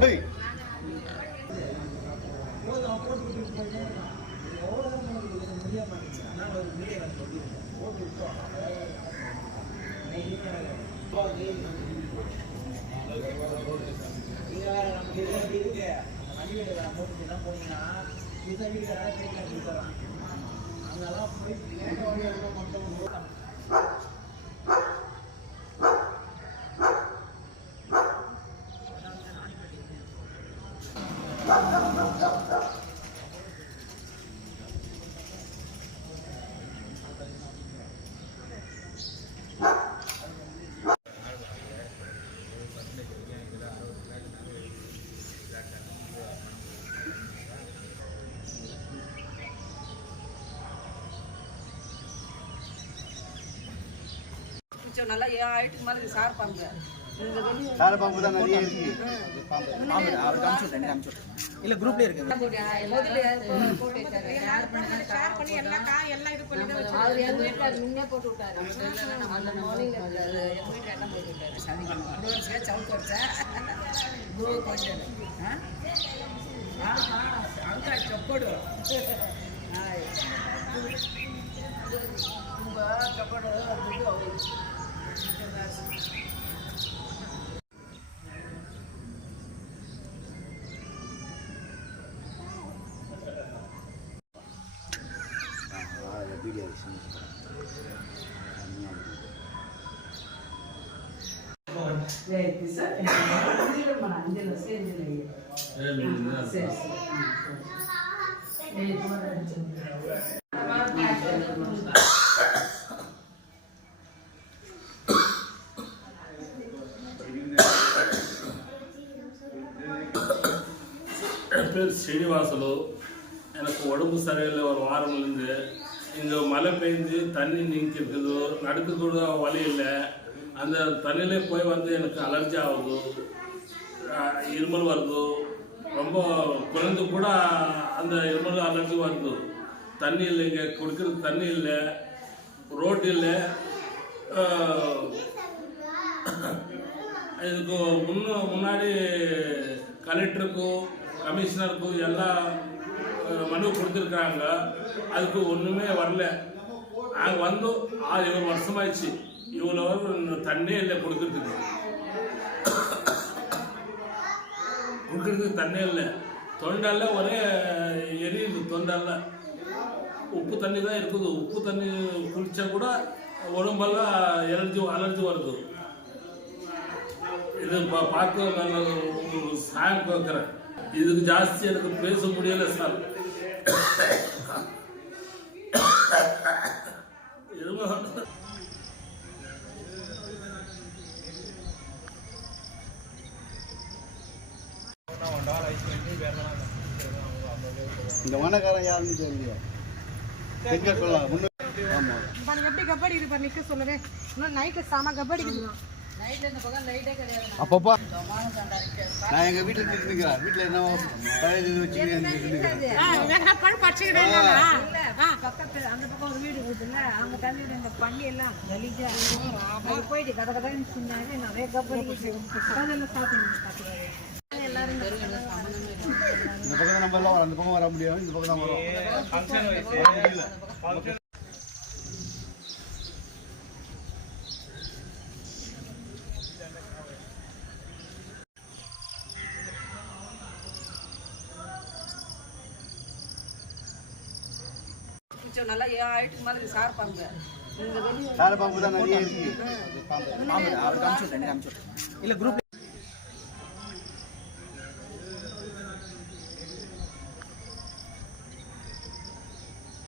Hey. நல்லா ஆயிட்டு மாதிரி சார் பாம்பு சார் பாம்பு தான் நிறைய இருக்கு. இல்ல குரூப்ல இருக்கு. ஷேர் பண்ணி எல்லாம் இது பண்ணி அவர் எங்க வீட்ல முன்னே போட்டு விட்டாரு. அந்த மார்னிங்ல எங்க வீட்ல எல்லாம் போட்டு விட்டாரு. சனிக்கிழமை ரோட்ல சவுண்ட் வச்சா கோ கொஞ்சம் அங்க சப்போடு ஹாய் ತುಂಬಾ சப்போடு ದುಡ್ಡು ಹೋಯ್ತು. என் பேர் ஸ்ரீனிவாசலு. எனக்கு உடம்பு சரியில்லை. ஒரு வாரம்லேருந்து இங்கே மழை பெஞ்சு தண்ணி நீங்கிருக்குது. நடக்க கூட வழி இல்லை. அந்த தண்ணியிலே போய் வந்து எனக்கு அலர்ஜி ஆகுது, இருமல் வருது. ரொம்ப குழந்தை கூட அந்த இருமல் அலர்ஜி வருது. தண்ணி இல்லை, இங்கே குடிக்கிறது தண்ணி இல்லை, ரோடு இல்லை. இதுக்கு முன்னாடி கலெக்டருக்கும் கமிஷனருக்கும் எல்லாம் மனு கொடுத்துருக்காங்க. அதுக்கு ஒன்றுமே வரல. நாங்கள் வந்து 6 வருஷமாயிடுச்சு. இவ்வளோ தண்ணே இல்லை கொடுக்கறதுக்கு தண்ணே இல்லை. தொண்டல்ல ஒரே எரியுது. தொண்டல்ல உப்பு தண்ணி தான் இருக்குது. உப்பு தண்ணி குளிச்சா கூட உடம்பெல்லாம் அலர்ஜி வருது. இது பார்த்து நான் சாயம் கேட்குறேன். இதுக்கு ஜாஸ்தி எனக்கு பேச முடியலை சார். இந்த வனக்காரன் யாருன்னு தெரியல. எப்படி கபடி இது பண்ணிக்க சொல்லவே இன்னும் நைட்டு சாம கபடி அப்பப்பா நான் எங்க வீட்டுல நிக்கிறேன். வீட்டுல என்ன பக்கத்துல அந்த பக்கம் ஒரு வீடு இருக்குல்ல, அங்க தண்ணி இந்த பண்ணி எல்லாம் கலீஜா போயிட்டு கதை கதைன்னு சொன்னாங்க. நிறைய கபடி எல்லாரும் இந்த பக்கம் நம்ம எல்லாம் அந்த பக்கம் வர முடியாது. இந்த பக்கம் தான் வரும். நல்லா ஆயிட்டு மாதிரி சார் பாம்பு சார் பாம்பு தான் நிறைய இருக்கு. இல்ல குரூப்